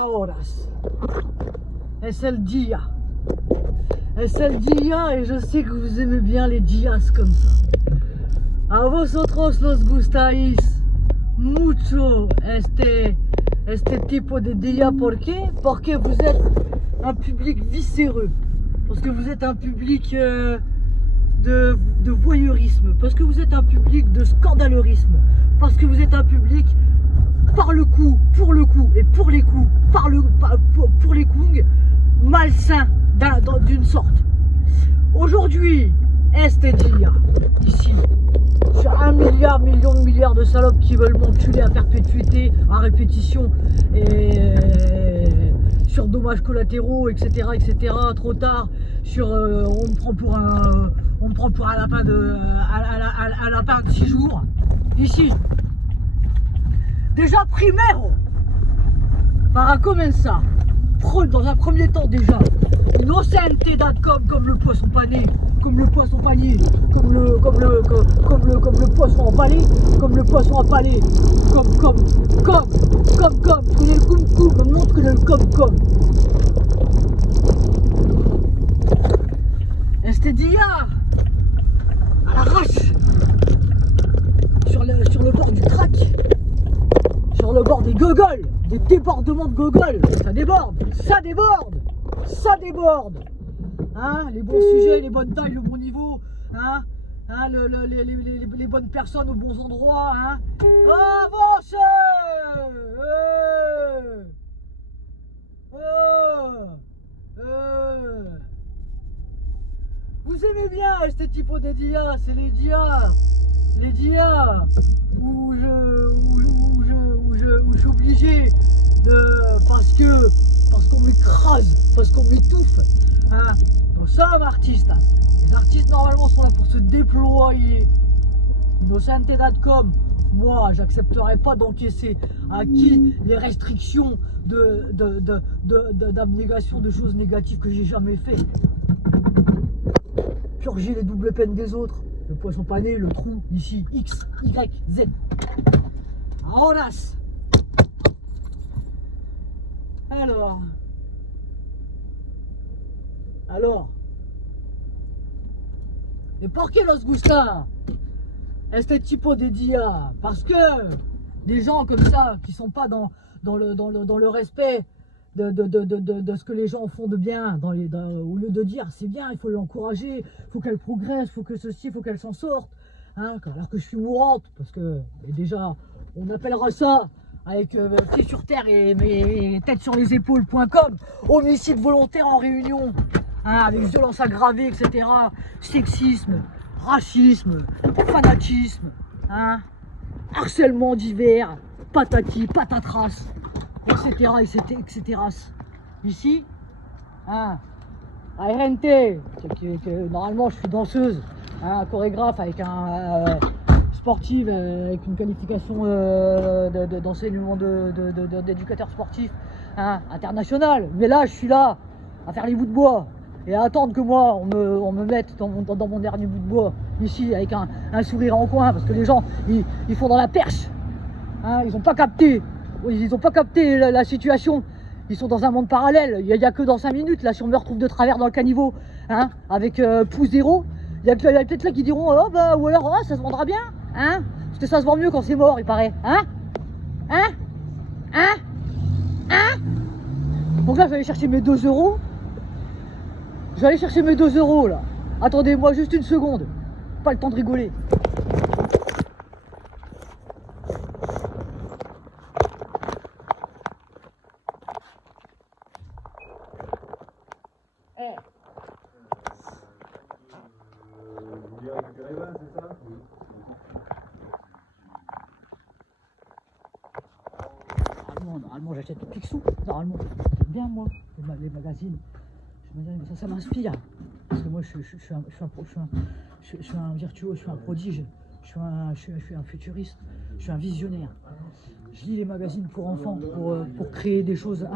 Ahoras. Es el día. Es el día et je sais que vous aimez bien les días comme ça. A vosotros nos gustáis mucho este tipo de día. ¿Por qué? Porque vous êtes un public viscéreux. Parce que vous êtes un public de voyeurisme. Parce que vous êtes un public de scandalerisme. Parce que vous êtes un public par le coup, pour le coup et pour les coups, pour les kungs, malsain d'une sorte. Aujourd'hui, este dia, ici, sur 1 million de milliards de salopes qui veulent m'enculer à perpétuité, à répétition, et sur dommages collatéraux, etc., etc., trop tard, sur on me prend pour un lapin un lapin de 6 jours, ici. Déjà primero, para comenzar, dans un premier temps déjà, innocente.com comme le poisson pané, comme le poisson panier, comme le poisson empalé, comme le poisson empalé, comme, tu connais le cum, me montre que le cum. Este dia, à l'arrache, sur le bord du crack. Sur le bord des gogoles, des débordements de gogoles, ça déborde, hein, les bons sujets, les bonnes tailles, le bon niveau, hein, les bonnes personnes aux bons endroits, hein, avancez, vous aimez bien ce type de dia, c'est les dias où je suis obligé de parce qu'on m'écrase, parce qu'on m'étouffe, hein. Donc ça, artistes, les artistes normalement sont là pour se déployer. Innocente.com, moi j'accepterai pas d'encaisser à qui les restrictions d'abnégation de choses négatives que j'ai jamais fait. Purger les doubles peines des autres. Le poisson pané, le trou, ici, X, Y, Z. Ahoras. Alors. Et por qué los gusta este tipo de dia? Parce que des gens comme ça, qui sont pas dans le respect de ce que les gens font de bien, au lieu de dire c'est bien, il faut l'encourager, il faut qu'elle progresse, il faut que ceci, il faut qu'elle s'en sorte, hein, alors que je suis mourante, parce que déjà on appellera ça avec pied sur terre et tête sur les épaules.com, homicide volontaire en réunion, hein, avec violence aggravée, etc., sexisme, racisme, fanatisme, hein, harcèlement divers, patati, patatras, etc., etc. Ici, hein, à RNT, normalement je suis danseuse, hein, chorégraphe avec un sportive, avec une qualification d'enseignement d'éducateur sportif, hein, international. Mais là, je suis là à faire les bouts de bois et à attendre que moi on me mette dans mon dernier bout de bois ici avec un sourire en coin, parce que les gens ils font dans la perche, hein, ils n'ont pas capté. Ils n'ont pas capté la situation. Ils sont dans un monde parallèle. Il n'y a que dans 5 minutes, là, si on me retrouve de travers dans le caniveau, hein, avec pouce zéro, il y a peut-être là qui diront oh bah, ou alors oh, ça se vendra bien, hein, parce que ça se vend mieux quand c'est mort, il paraît, hein. Donc là, je vais aller chercher mes 2 €. Je vais aller chercher mes 2 € là. Attendez-moi juste une seconde. Pas le temps de rigoler. Normalement j'achète au Picsou, normalement. J'aime bien moi, les magazines. Ça m'inspire. Parce que moi je suis un virtuose, je suis un prodige, je suis un futuriste, je suis un visionnaire. Je lis les magazines pour enfants, pour créer des choses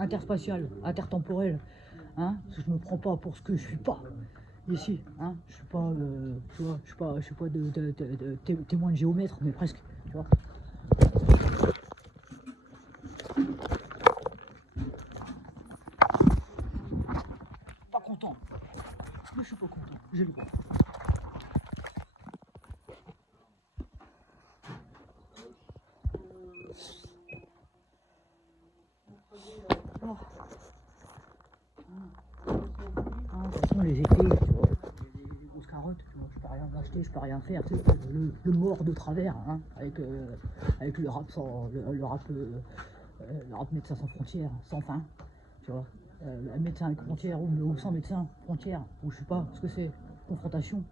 interspatiales, intertemporelles. Hein, parce que je me prends pas pour ce que je suis pas. Ici, hein, je suis pas, tu vois, je suis pas témoin de géomètre, mais presque, tu vois. content. Mais je suis pas content, j'ai le droit. Oh. Ah, de toute façon, les étés, tu vois, les grosses carottes, tu vois, je peux rien acheter, je peux rien faire, tu sais, le mort de travers, hein, avec le rap le rap Médecins sans frontières, sans fin, tu vois, médecins avec frontières ou sans médecins frontières, ou je sais pas ce que c'est, confrontation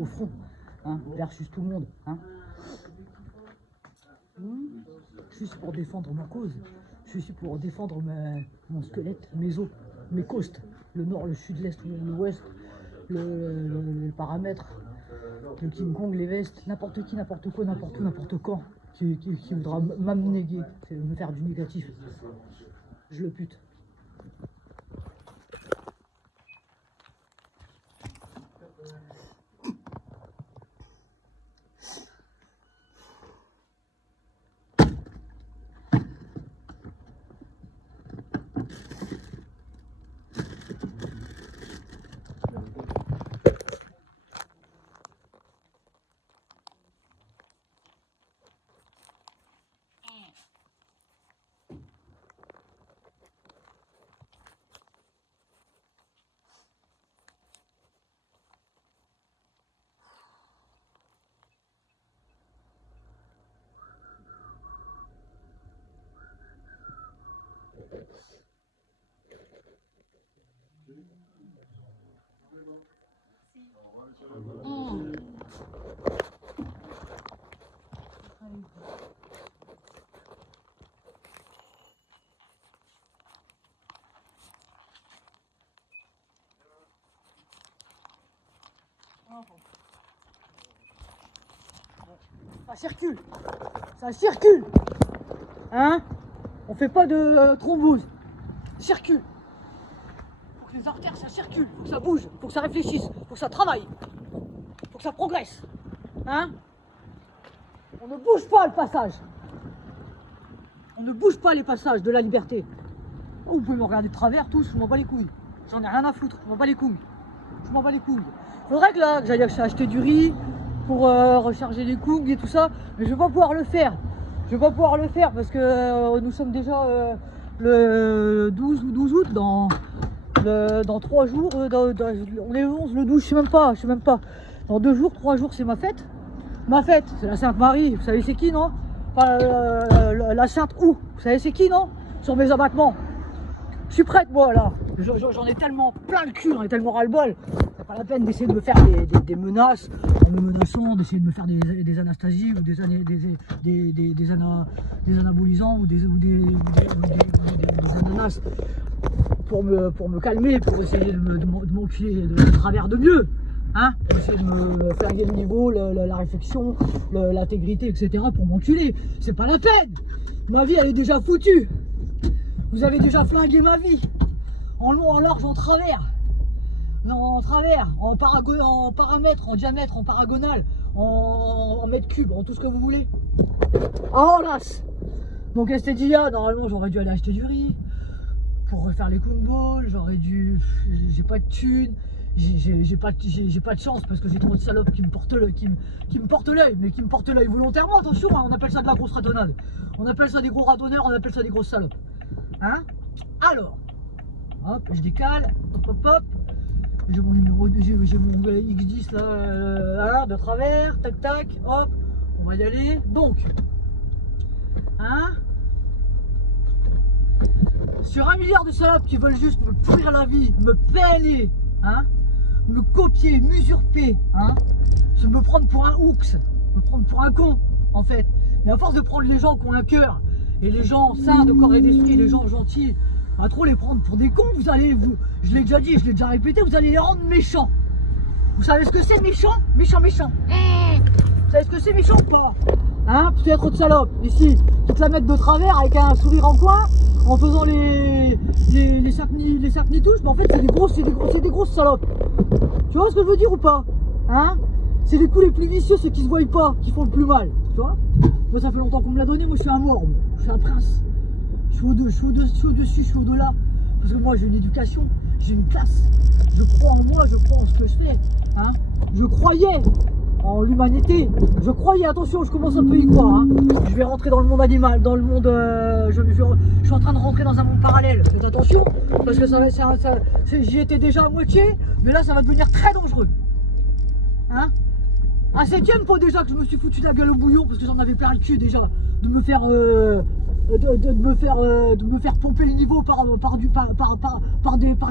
au front, hein, versus tout le monde, hein. Je suis ici pour défendre ma cause, je suis ici pour défendre mon squelette, mes os, mes côtes, le nord, le sud, l'est, l'ouest, le paramètre, le King Kong, les vestes, n'importe qui, n'importe quoi, n'importe où, n'importe quand, qui voudra m'abnéguer, me faire du négatif. Je le pute. Ça circule, ça circule, hein. On fait pas de thrombose, circule. Faut que les artères ça circule, faut que ça bouge, faut que ça réfléchisse, faut que ça travaille, faut que ça progresse, hein. On ne bouge pas le passage. On ne bouge pas les passages de la liberté. Oh, vous pouvez me regarder de travers tous, je m'en bats les couilles. J'en ai rien à foutre, je m'en bats les couilles. Je m'en bats les couilles. Faudrait que là, que j'aille acheter du riz pour recharger les couilles et tout ça, mais je vais pas pouvoir le faire. Je vais pas pouvoir le faire parce que nous sommes déjà le 12 ou 12 août, dans 3 jours, on est le 11, le 12, je sais même pas. Dans 2 jours, 3 jours, c'est ma fête. Ma fête, c'est la Sainte Marie, vous savez c'est qui, non? Enfin, la Sainte où? Vous savez c'est qui, non? Sur mes abattements. Je suis prête, moi, là. J'en ai tellement plein le cul, j'en ai tellement ras-le-bol. C'est pas la peine d'essayer de me faire des menaces, en me menaçant, d'essayer de me faire des anastasies ou des anabolisants ou des ananas pour me calmer, pour essayer de m'enculer de travers de mieux. Hein, pour essayer de me faire le niveau, la réflexion, l'intégrité, etc. pour m'enculer. C'est pas la peine. Ma vie, elle est déjà foutue. Vous avez déjà flingué ma vie. En long, en large, en travers. Non, en travers, en paramètre, en diamètre, en paragonal, en mètres cubes, en tout ce que vous voulez. En lasse. Donc Estedia, normalement, j'aurais dû aller acheter du riz pour refaire les Kung Ball. J'aurais dû... J'ai pas de thunes. J'ai pas de chance parce que j'ai trop de salopes qui me portent l'œil, mais qui me portent l'œil volontairement, attention, hein, on appelle ça de la grosse ratonnade. On appelle ça des gros ratonneurs, on appelle ça des grosses salopes. Hein? Alors, hop, je décale, hop hop hop, j'ai mon numéro, j'ai mon X10 là, de travers, tac tac, hop, on va y aller. Donc, hein? Sur 1 milliard de salopes qui veulent juste me pourrir la vie, me peiner, hein? Me copier, m'usurper, hein, se me prendre pour un oux, me prendre pour un con, en fait. Mais à force de prendre les gens qui ont un cœur, et les gens sains de corps et d'esprit, les gens gentils, à trop les prendre pour des cons, je l'ai déjà dit, je l'ai déjà répété, vous allez les rendre méchants. Vous savez ce que c'est méchant? Méchant. Vous savez ce que c'est méchant ou pas? Hein, parce qu'il y a trop de salopes, ici, tu te la mettre de travers avec un sourire en coin, en faisant les sacs-nitouches, mais en fait c'est des grosses salopes. Tu vois ce que je veux dire ou pas? Hein? C'est les coups les plus vicieux, ceux qui se voient pas, qui font le plus mal, tu vois? Moi ça fait longtemps qu'on me l'a donné, moi je suis un mort, je suis un prince. Je suis au-dessus, je suis au-delà. Parce que moi j'ai une éducation, j'ai une classe. Je crois en moi, je crois en ce que je fais. Hein. Je croyais en l'humanité. Je croyais, attention, je commence un peu à y croire. Hein. Je vais rentrer dans le monde animal, dans le monde... je suis en train de rentrer dans un monde parallèle. Faites attention, parce que j'y étais déjà à moitié, mais là, ça va devenir très dangereux. Hein. Un 7e fois déjà que je me suis foutu la gueule au bouillon, parce que j'en avais plein le cul déjà, de me faire... de me faire pomper le niveau par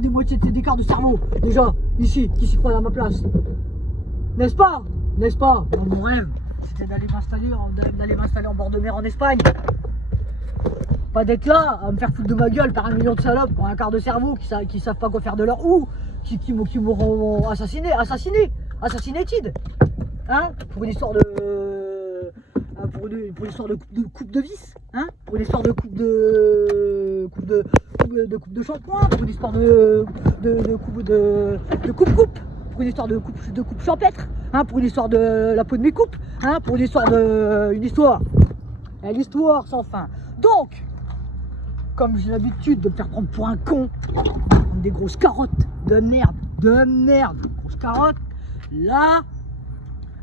des moitiés d'écart de cerveau. Déjà, ici, qui s'y croit à ma place. N'est-ce pas? N'est-ce pas? Mon rêve, c'était d'aller m'installer en bord de mer en Espagne. Pas d'être là, à me faire foutre de ma gueule par un million de salopes qui ont un quart de cerveau, qui savent pas quoi faire de leur ou, qui m'auront assassiné, assassinétide. Hein? Pour une histoire de... Pour une histoire de coupe de vis, hein, pour une histoire de coupe de shampoing, pour une histoire de coupe, pour une histoire de coupe champêtre, hein, pour une histoire de la peau de mes coupes, hein, pour une histoire l'histoire sans fin. Donc, comme j'ai l'habitude de me faire prendre pour un con, des grosses carottes de merde, grosses carottes, là,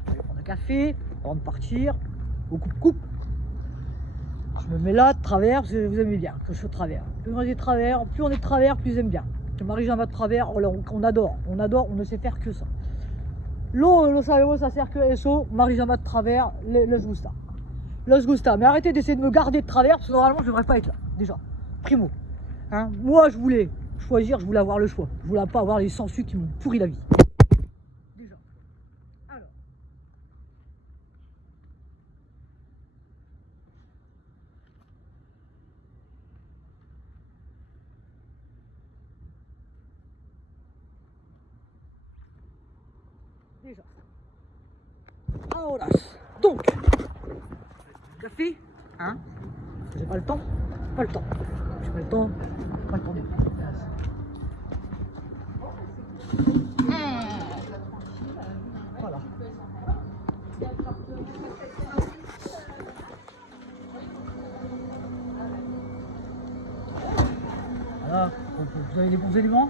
je vais prendre un café avant de partir. Au coupe. Je me mets là de travers parce que vous aimez bien que je suis de travers. Plus on est de travers, plus j'aime bien. Marie-Jeanne va de travers, on adore, on ne sait faire que ça. Lo sabemos hacer que eso, Marie-Jeanne va de travers, los gusta. Los gusta. Mais arrêtez d'essayer de me garder de travers parce que normalement je devrais pas être là, déjà. Primo. Hein, moi je voulais choisir, je voulais avoir le choix. Je voulais pas avoir les sangsues qui m'ont pourri la vie. Déjà. Alors. Déjà. Ahora. Donc, café, hein. J'ai pas le temps, j'ai pas le temps de... Voilà. Voilà, vous avez des bons éléments.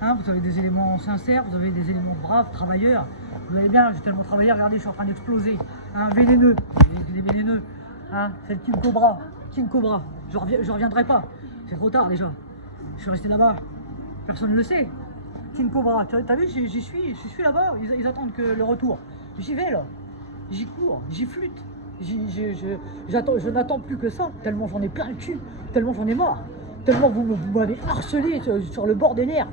Hein, vous avez des éléments sincères, vous avez des éléments braves, travailleurs. Vous allez bien, j'ai tellement travaillé, regardez, je suis en train d'exploser. Hein, vénéneux, les vénéneux. Hein, c'est le King Cobra. Je reviendrai pas. C'est trop tard déjà. Je suis resté là-bas. Personne ne le sait. King Cobra, t'as vu, j'y suis là-bas. Ils attendent que le retour. J'y vais là. J'y cours, j'y flûte. Je n'attends plus que ça. Tellement j'en ai plein le cul. Tellement j'en ai marre. Tellement vous m'avez harcelé sur le bord des nerfs.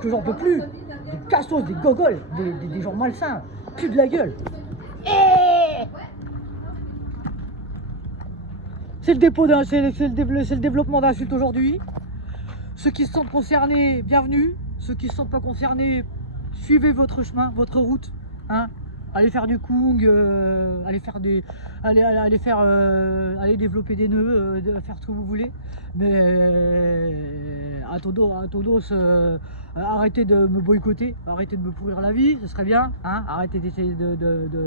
Que j'en peux plus. Des cassos, des gogoles, des gens malsains. Plus de la gueule. C'est le développement d'insultes aujourd'hui. Ceux qui se sentent concernés, bienvenue. Ceux qui ne se sentent pas concernés, suivez votre chemin, votre route. Hein. Allez faire du kung, allez développer des nœuds, faire ce que vous voulez. Mais à todos, arrêtez de me boycotter, arrêtez de me pourrir la vie, ce serait bien. Hein. Arrêtez d'essayer de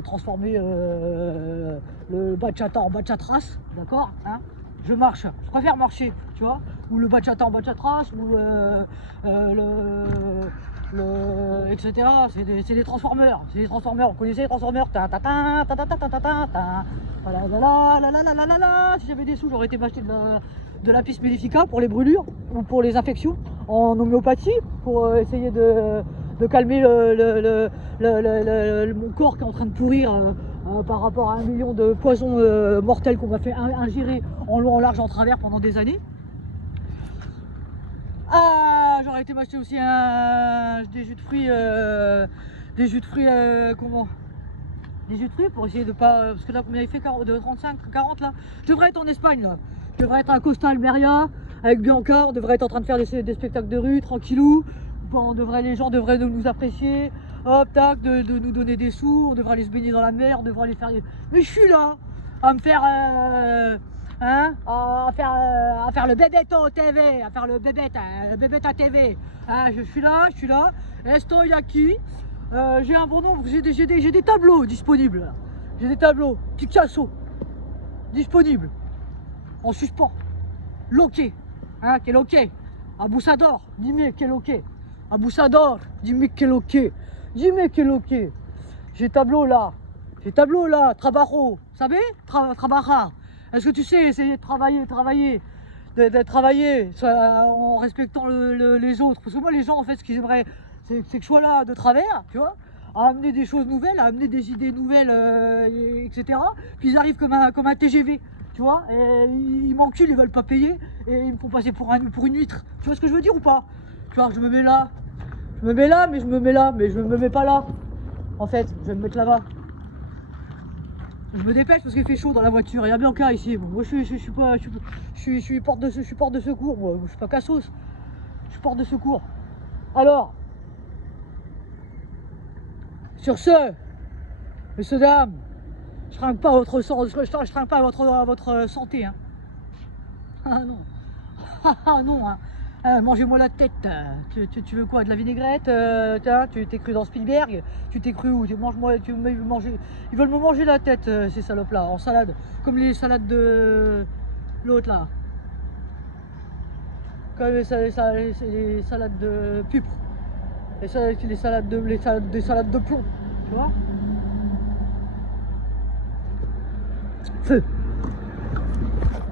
transformer le bachata en bachatras, d'accord, hein. Je marche, je préfère marcher, tu vois, ou le bachata en bachatras, ou etc. C'est des transformeurs, vous connaissez les transformeurs. Si j'avais des sous, j'aurais été m'acheter de la piste Mellifica pour les brûlures ou pour les infections en homéopathie pour essayer de calmer mon corps qui est en train de pourrir par rapport à 1 million de poisons mortels qu'on m'a fait ingérer en long, en large, en travers pendant des années. Ah, j'aurais été m'acheter aussi des jus de fruits, comment? Des jus de fruits pour essayer de pas, parce que là combien il fait, de 35, 40 là. Je devrais être en Espagne là. Je devrais être à Costa Almeria avec Bianca. On devrait être en train de faire des spectacles de rue tranquillou. Bon, les gens devraient nous apprécier. Hop, tac, de nous donner des sous. On devrait aller se baigner dans la mer. On devrait aller faire. Mais je suis là à me faire. À faire le Bebeto TV, à faire le Bebeta TV. Je suis là. Estoy aquí. J'ai un bon nombre, j'ai des tableaux disponibles. J'ai des tableaux Picasso disponibles en suspens, loqués. Hein, quel ok. Abusador, dis-moi quel ok. Abusador, dis-moi quel ok. Dis-moi quel ok. J'ai tableau là. J'ai tableau là. Trabajo. Vous savez? Trabajar. Est-ce que tu sais essayer de travailler, de travailler en respectant les autres? Parce que moi, les gens, en fait, ce qu'ils aimeraient, c'est que je sois là de travers, tu vois, à amener des choses nouvelles, à amener des idées nouvelles, etc. Puis ils arrivent comme un TGV, tu vois, et ils m'enculent, ils veulent pas payer, et ils me font passer pour une huître. Tu vois ce que je veux dire ou pas? Tu vois, je me mets là, mais je me mets là, mais je me mets pas là. En fait, je vais me mettre là-bas. Je me dépêche parce qu'il fait chaud dans la voiture. Il y a Bianca ici. Bon, moi, je suis porte de secours. Moi, je suis pas cassos. Je suis porte de secours. Alors, sur ce, messieurs dames, je trinque pas à votre santé. Hein. Ah non. Ah non. Hein. Mangez-moi la tête. Tu veux quoi? De la vinaigrette? Tiens, tu t'es cru dans Spielberg? Tu t'es cru où? Ils veulent me manger la tête, ces salopes là, en salade. Comme les salades de l'autre là. Comme les salades de pupre. Les salades de plomb. Tu vois? Feu.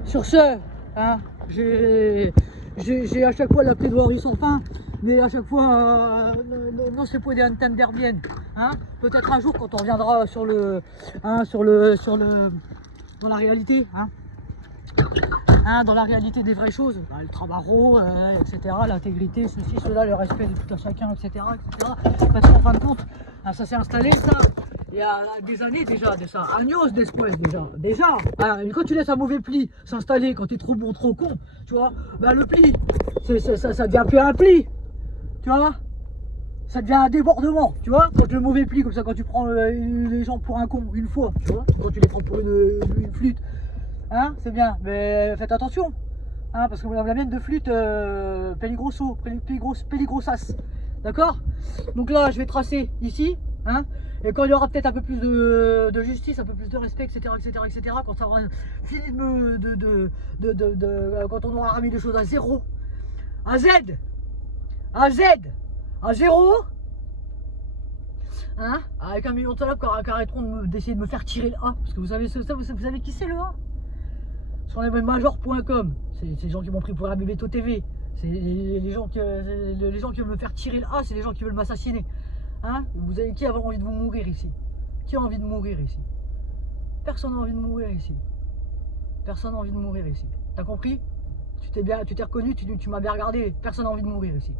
Sur ce, hein, j'ai à chaque fois la plaidoirie sans fin, mais à chaque fois, non se puede entender bien. Hein. Peut-être un jour quand on reviendra dans la réalité, dans la réalité des vraies choses, le travail, etc., l'intégrité, ceci, cela, le respect de tout à chacun, etc., etc. Parce qu'en fin de compte, ça s'est installé, ça, il y a des années déjà, de ça, años después déjà, quand tu laisses un mauvais pli s'installer, quand tu es trop bon, trop con, tu vois, bah, le pli, ça devient plus un pli, tu vois, ça devient un débordement, tu vois, quand le mauvais pli, comme ça, quand tu prends les gens pour un con, une fois, tu vois, quand tu les prends pour une flûte, hein, c'est bien, mais faites attention, hein, parce que la mienne de flûte, peligrosas, d'accord? Donc là, je vais tracer ici, hein, et quand il y aura peut-être un peu plus de justice, un peu plus de respect, etc., quand ça aura fini quand on aura remis les choses à zéro, à Z, à zéro, hein, avec 1 million de salopes qui arrêteront d'essayer de me faire tirer le A, parce que vous savez qui c'est le A? Sur les major.com, c'est les gens qui m'ont pris pour un bébé TV. C'est les gens qui veulent me faire tirer le A, c'est les gens qui veulent m'assassiner. Hein? Qui a envie de vous mourir ici? Qui a envie de mourir ici? Personne n'a envie de mourir ici. Personne n'a envie de mourir ici. T'as compris? Tu t'es reconnu, tu m'as bien regardé. Personne n'a envie de mourir ici.